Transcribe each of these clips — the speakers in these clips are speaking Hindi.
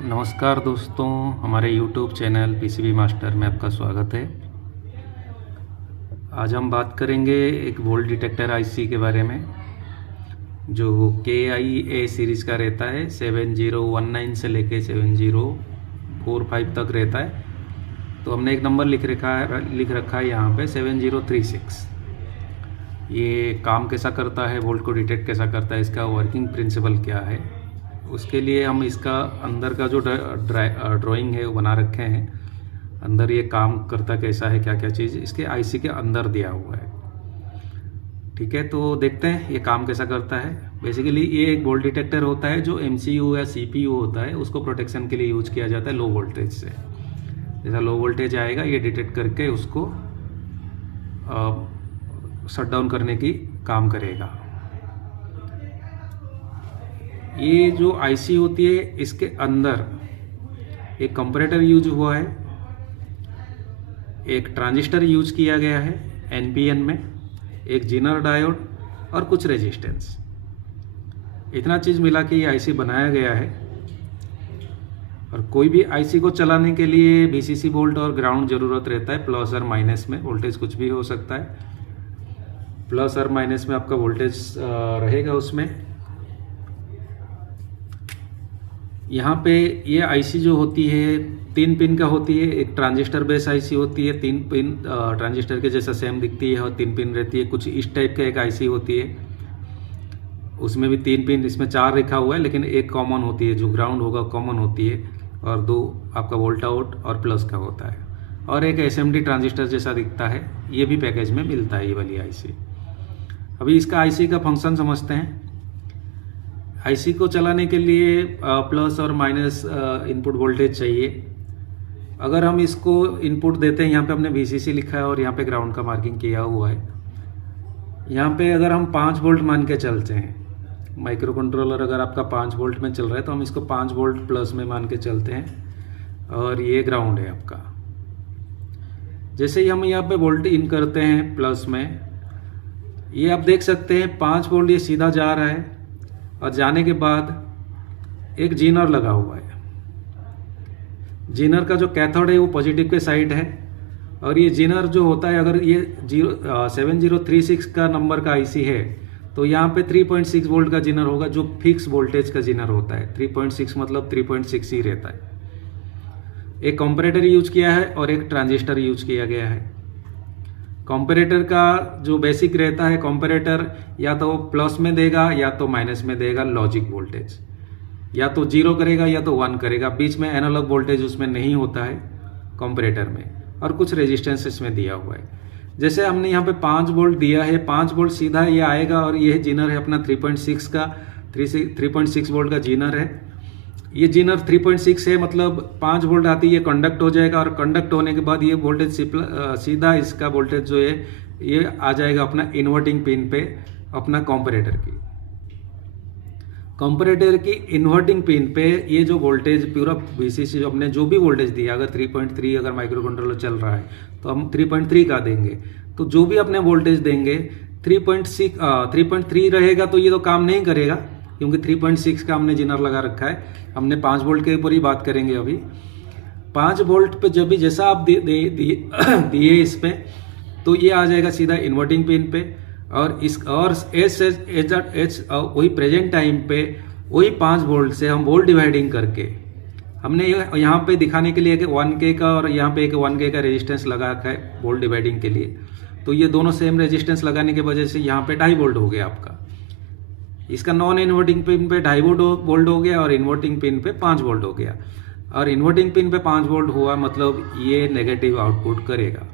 नमस्कार दोस्तों, हमारे YouTube चैनल पीसीबी मास्टर में आपका स्वागत है। आज हम बात करेंगे एक वोल्ट डिटेक्टर आईसी के बारे में जो KIA सीरीज़ का रहता है। 7019 से लेके 7045 तक रहता है। तो हमने एक नंबर लिख रखा है यहाँ पे 7036। ये काम कैसा करता है, वोल्ट को डिटेक्ट कैसा करता है, इसका वर्किंग प्रिंसिपल क्या है, उसके लिए हम इसका अंदर का जो ड्राइंग है वो बना रखे हैं। अंदर ये काम करता कैसा है, क्या क्या चीज़ इसके आईसी के अंदर दिया हुआ है। ठीक है, तो देखते हैं ये काम कैसा करता है। बेसिकली ये एक वोल्ट डिटेक्टर होता है जो MCU या CPU होता है, उसको प्रोटेक्शन के लिए यूज किया जाता है लो वोल्टेज से। जैसा लो वोल्टेज आएगा ये डिटेक्ट करके उसको शट डाउन करने की काम करेगा। ये जो आईसी होती है इसके अंदर एक कंपैरेटर यूज हुआ है, एक ट्रांजिस्टर यूज किया गया है NPN में, एक जीनर डायोड और कुछ रेजिस्टेंस। इतना चीज़ मिला के ये आईसी बनाया गया है। और कोई भी आईसी को चलाने के लिए VCC वोल्ट और ग्राउंड ज़रूरत रहता है। प्लस और माइनस में वोल्टेज कुछ भी हो सकता है। प्लस और माइनस में आपका वोल्टेज रहेगा उसमें। यहाँ पे ये आईसी जो होती है 3 पिन का होती है। एक ट्रांजिस्टर बेस आईसी होती है, 3 पिन ट्रांजिस्टर के जैसा सेम दिखती है और 3 पिन रहती है। कुछ इस टाइप का एक आईसी होती है, उसमें भी 3 पिन, इसमें 4 लिखा हुआ है लेकिन एक कॉमन होती है, जो ग्राउंड होगा कॉमन होती है, और 2 आपका वोल्ट आउट और प्लस का होता है। और एक SMD ट्रांजिस्टर जैसा दिखता है, ये भी पैकेज में मिलता है ये वाली आईसी। अभी इसका आईसी का फंक्शन समझते हैं। आईसी को चलाने के लिए प्लस और माइनस इनपुट वोल्टेज चाहिए। अगर हम इसको इनपुट देते हैं, यहाँ पे हमने VCC लिखा है और यहाँ पे ग्राउंड का मार्किंग किया हुआ है। यहाँ पे अगर हम 5 वोल्ट मान के चलते हैं, माइक्रो कंट्रोलर अगर आपका 5 वोल्ट में चल रहा है तो हम इसको 5 वोल्ट प्लस में मान के चलते हैं और ये ग्राउंड है आपका। जैसे ही हम यहाँ पे वोल्ट इन करते हैं प्लस में, ये आप देख सकते हैं 5 वोल्ट ये सीधा जा रहा है और जाने के बाद एक जीनर लगा हुआ है। जीनर का जो कैथोड है वो पॉजिटिव के साइड है। और ये जीनर जो होता है, अगर ये 7036 का नंबर का आईसी है तो यहाँ पे 3.6 वोल्ट का जीनर होगा, जो फिक्स वोल्टेज का जीनर होता है। 3.6 मतलब 3.6 ही रहता है। एक कंपैरेटर यूज किया है और एक ट्रांजिस्टर यूज किया गया है। कंपैरेटर का जो बेसिक रहता है, कंपैरेटर या तो प्लस में देगा या तो माइनस में देगा लॉजिक वोल्टेज, या तो 0 करेगा या तो 1 करेगा। बीच में एनालॉग वोल्टेज उसमें नहीं होता है कंपैरेटर में। और कुछ रेजिस्टेंस इसमें दिया हुआ है। जैसे हमने यहाँ पे 5 वोल्ट दिया है, 5 वोल्ट सीधा ये आएगा और ये जीनर है अपना 3.6 वोल्ट का जीनर है। ये जीनर 3.6 है, मतलब 5 वोल्ट आती है, कंडक्ट हो जाएगा और कंडक्ट होने के बाद ये वोल्टेज सीधा इसका वोल्टेज जो है ये आ जाएगा अपना इन्वर्टिंग पिन पे, अपना कंपैरेटर की इन्वर्टिंग पिन पे। ये जो वोल्टेज पूरा VCC अपने जो भी वोल्टेज दिया, अगर 3.3 अगर माइक्रो कंट्रोलर चल रहा है तो हम 3.3 का देंगे। तो जो भी अपने वोल्टेज देंगे 3.3 रहेगा तो ये तो काम नहीं करेगा, क्योंकि 3.6 का हमने जीनर लगा रखा है। हमने 5 वोल्ट के ऊपर ही बात करेंगे अभी। 5 वोल्ट पे जब भी जैसा आप दिए इस पे, तो ये आ जाएगा सीधा इन्वर्टिंग पिन पे। और इस और एच वही प्रेजेंट टाइम पे वही 5 वोल्ट से हम वोल्ट डिवाइडिंग करके, हमने यहाँ पे दिखाने के लिए एक 1K का और यहाँ पे एक 1K का रेजिस्टेंस लगा रखा है वोल्ट डिवाइडिंग के लिए। तो ये दोनों सेम रेजिस्टेंस लगाने की वजह से यहाँ पे 2.5 वोल्ट हो गया आपका। इसका नॉन इन्वर्टिंग पिन पे 2.5 वोल्ट हो गया और इन्वर्टिंग पिन पे 5 वोल्ट हो गया। और इन्वर्टिंग पिन पे 5 वोल्ट हुआ मतलब ये नेगेटिव आउटपुट करेगा।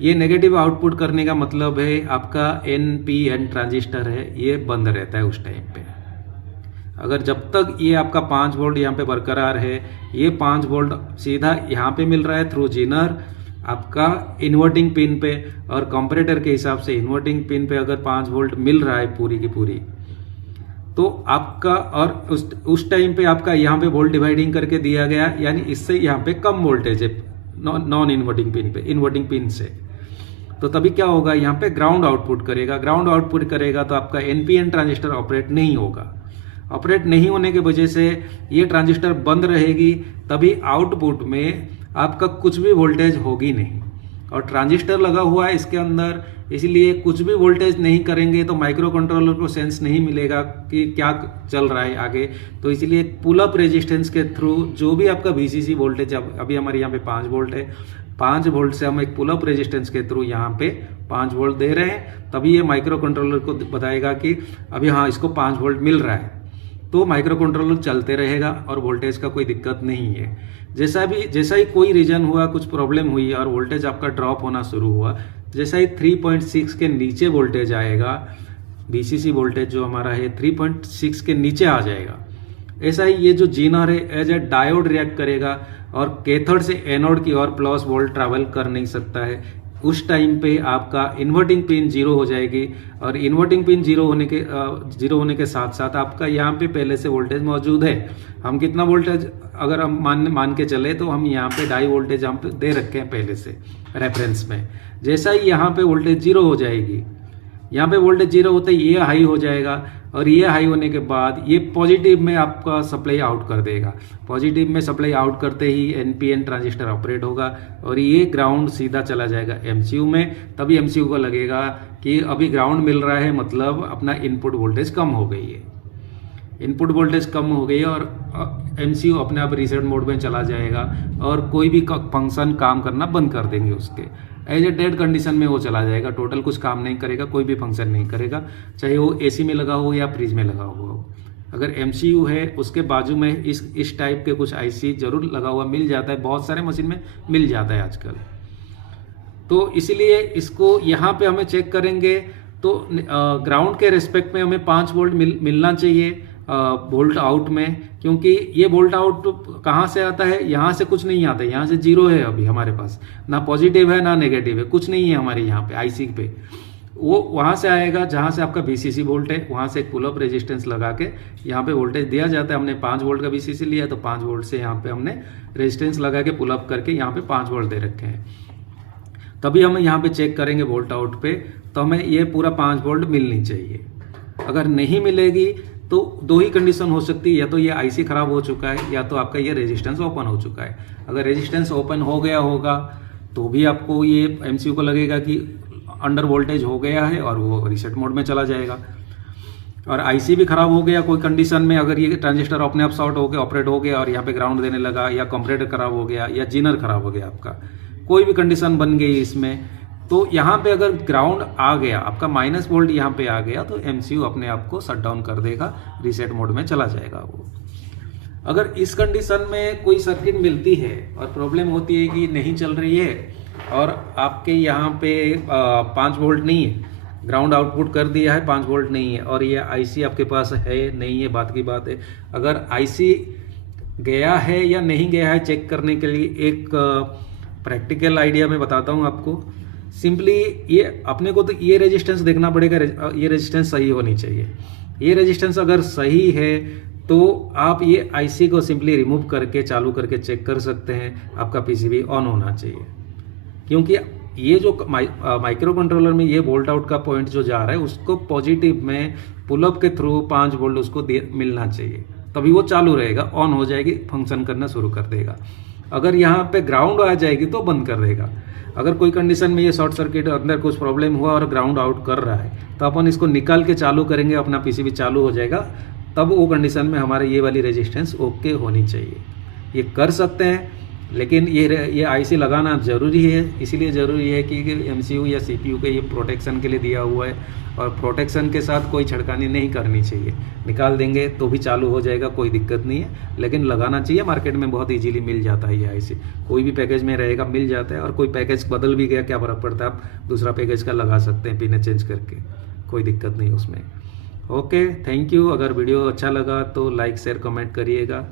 ये नेगेटिव आउटपुट करने का मतलब है आपका NPN ट्रांजिस्टर है, ये बंद रहता है उस टाइम पे। अगर जब तक ये आपका 5 वोल्ट यहाँ पे बरकरार है, ये 5 वोल्ट सीधा यहाँ पे मिल रहा है थ्रू जीनर आपका इन्वर्टिंग पिन पे, और कंपैरेटर के हिसाब से इन्वर्टिंग पिन पे अगर 5 वोल्ट मिल रहा है पूरी की पूरी, तो आपका और उस टाइम पे आपका यहाँ पे वोल्ट डिवाइडिंग करके दिया गया, यानी इससे यहाँ पे कम वोल्टेज है नॉन इन्वर्टिंग पिन पे, इन्वर्टिंग पिन से। तो तभी क्या होगा, यहाँ पे ग्राउंड आउटपुट करेगा। ग्राउंड आउटपुट करेगा तो आपका NPN ट्रांजिस्टर ऑपरेट नहीं होगा। ऑपरेट नहीं होने की वजह से ये ट्रांजिस्टर बंद रहेगी, तभी आउटपुट में आपका कुछ भी वोल्टेज होगी नहीं। और ट्रांजिस्टर लगा हुआ है इसके अंदर, इसलिए कुछ भी वोल्टेज नहीं करेंगे तो माइक्रो कंट्रोलर को सेंस नहीं मिलेगा कि क्या चल रहा है आगे। तो इसलिए पुल अप रेजिस्टेंस के थ्रू जो भी आपका VCC वोल्टेज, अभी हमारे यहाँ पे 5 वोल्ट है, 5 वोल्ट से हम एक पुल अप रेजिस्टेंस के थ्रू यहाँ पे 5 वोल्ट दे रहे हैं, तभी ये माइक्रो कंट्रोलर को बताएगा कि अभी हाँ इसको 5 वोल्ट मिल रहा है। तो माइक्रो कंट्रोलर चलते रहेगा और वोल्टेज का कोई दिक्कत नहीं है। जैसा ही कोई रीजन हुआ, कुछ प्रॉब्लम हुई और वोल्टेज आपका ड्रॉप होना शुरू हुआ, जैसा ही 3.6 के नीचे वोल्टेज आएगा, VCC वोल्टेज जो हमारा है 3.6 के नीचे आ जाएगा, ऐसा ही ये जो जीनर है एज ए डायोड रिएक्ट करेगा और कैथोड से एनोड की ओर प्लस वोल्ट ट्रैवल कर नहीं सकता है। उस टाइम पे आपका इन्वर्टिंग पिन 0 हो जाएगी और इन्वर्टिंग पिन 0 होने के साथ साथ आपका यहाँ पे पहले से वोल्टेज मौजूद है। हम कितना वोल्टेज अगर हम मान के चले तो हम यहाँ पे डाई वोल्टेज हम पे दे रखे हैं पहले से रेफरेंस में। जैसा ही यहाँ पे वोल्टेज 0 हो जाएगी, यहाँ पे वोल्टेज 0 होते ही ये हाई हो जाएगा और ये हाई होने के बाद ये पॉजिटिव में आपका सप्लाई आउट कर देगा। पॉजिटिव में सप्लाई आउट करते ही NPN ट्रांजिस्टर ऑपरेट होगा और ये ग्राउंड सीधा चला जाएगा MCU में। तभी MCU को लगेगा कि अभी ग्राउंड मिल रहा है, मतलब अपना इनपुट वोल्टेज कम हो गई है। इनपुट वोल्टेज कम हो गई है और MCU अपने आप रीसेट मोड में चला जाएगा और कोई भी फंक्शन काम करना बंद कर देंगे उसके। एज ए डेड कंडीशन में वो चला जाएगा, टोटल कुछ काम नहीं करेगा, कोई भी फंक्शन नहीं करेगा, चाहे वो AC में लगा हो या फ्रिज में लगा हुआ हो। अगर MCU है उसके बाजू में इस टाइप के कुछ IC जरूर लगा हुआ मिल जाता है, बहुत सारे मशीन में मिल जाता है आजकल। तो इसीलिए इसको यहाँ पे हमें चेक करेंगे तो ग्राउंड के रेस्पेक्ट में हमें 5 वोल्ट मिलना चाहिए वोल्ट आउट में, क्योंकि ये वोल्ट आउट कहाँ से आता है, यहाँ से कुछ नहीं आता है, यहाँ से 0 है अभी हमारे पास, ना पॉजिटिव है ना नेगेटिव है, कुछ नहीं है हमारे यहाँ पे IC पे। वो वहाँ से आएगा जहाँ से आपका VCC वोल्ट है, वहाँ से एक पुल अप रेजिस्टेंस लगा के यहाँ पे वोल्टेज दिया जाता है। हमने 5 वोल्ट का VCC लिया तो 5 वोल्ट से यहाँ पे हमने रेजिस्टेंस लगा के पुल अप करके यहाँ पे 5 वोल्ट दे रखे हैं। तभी हम यहाँ पे चेक करेंगे वोल्ट आउट पे, तो हमें ये पूरा 5 वोल्ट मिलनी चाहिए। अगर नहीं मिलेगी तो 2 ही कंडीशन हो सकती है, या तो ये IC खराब हो चुका है या तो आपका ये रेजिस्टेंस ओपन हो चुका है। अगर रेजिस्टेंस ओपन हो गया होगा तो भी आपको ये MCU को लगेगा कि अंडर वोल्टेज हो गया है और वो रीसेट मोड में चला जाएगा। और IC भी खराब हो गया कोई कंडीशन में, अगर ये ट्रांजिस्टर अपने आप शॉर्ट होकर ऑपरेट हो गया और यहाँ पे ग्राउंड देने लगा, या कंपरेटर खराब हो गया या जीनर खराब हो गया, आपका कोई भी कंडीशन बन गई इसमें, तो यहाँ पे अगर ग्राउंड आ गया, आपका माइनस वोल्ट यहाँ पे आ गया, तो MCU अपने आप को शट डाउन कर देगा, रीसेट मोड में चला जाएगा वो। अगर इस कंडीशन में कोई सर्किट मिलती है और प्रॉब्लम होती है कि नहीं चल रही है और आपके यहाँ पे 5 वोल्ट नहीं है, ग्राउंड आउटपुट कर दिया है, 5 वोल्ट नहीं है और ये IC आपके पास है नहीं है, बात की बात है। अगर IC गया है या नहीं गया है चेक करने के लिए एक प्रैक्टिकल आइडिया मैं बताता हूँ आपको। सिंपली ये अपने को तो ये रेजिस्टेंस देखना पड़ेगा, ये रेजिस्टेंस सही होनी चाहिए। ये रेजिस्टेंस अगर सही है तो आप ये IC को सिंपली रिमूव करके चालू करके चेक कर सकते हैं, आपका PCB ऑन होना चाहिए। क्योंकि ये जो माइक्रो कंट्रोलर में ये वोल्ट आउट का पॉइंट जो जा रहा है उसको पॉजिटिव में पुल अप के थ्रू 5 वोल्ट उसको मिलना चाहिए, तभी वो चालू रहेगा, ऑन हो जाएगी, फंक्शन करना शुरू कर देगा। अगर यहाँ पे ग्राउंड आ जाएगी तो बंद कर देगा। अगर कोई कंडीशन में ये शॉर्ट सर्किट अंदर कुछ प्रॉब्लम हुआ और ग्राउंड आउट कर रहा है तो अपन इसको निकाल के चालू करेंगे, अपना PCB चालू हो जाएगा, तब वो कंडीशन में हमारे ये वाली रेजिस्टेंस ओके होनी चाहिए। ये कर सकते हैं, लेकिन ये IC लगाना ज़रूरी है। इसीलिए ज़रूरी है कि MCU या CPU के ये प्रोटेक्शन के लिए दिया हुआ है और प्रोटेक्शन के साथ कोई छड़कानी नहीं करनी चाहिए। निकाल देंगे तो भी चालू हो जाएगा, कोई दिक्कत नहीं है, लेकिन लगाना चाहिए। मार्केट में बहुत इजीली मिल जाता है ये IC, कोई भी पैकेज में रहेगा मिल जाता है। और कोई पैकेज बदल भी गया क्या फ़र्क पड़ता है, आप दूसरा पैकेज का लगा सकते हैं पिन चेंज करके, कोई दिक्कत नहीं उसमें। Okay, thank you. अगर वीडियो अच्छा लगा तो लाइक शेयर कमेंट करिएगा।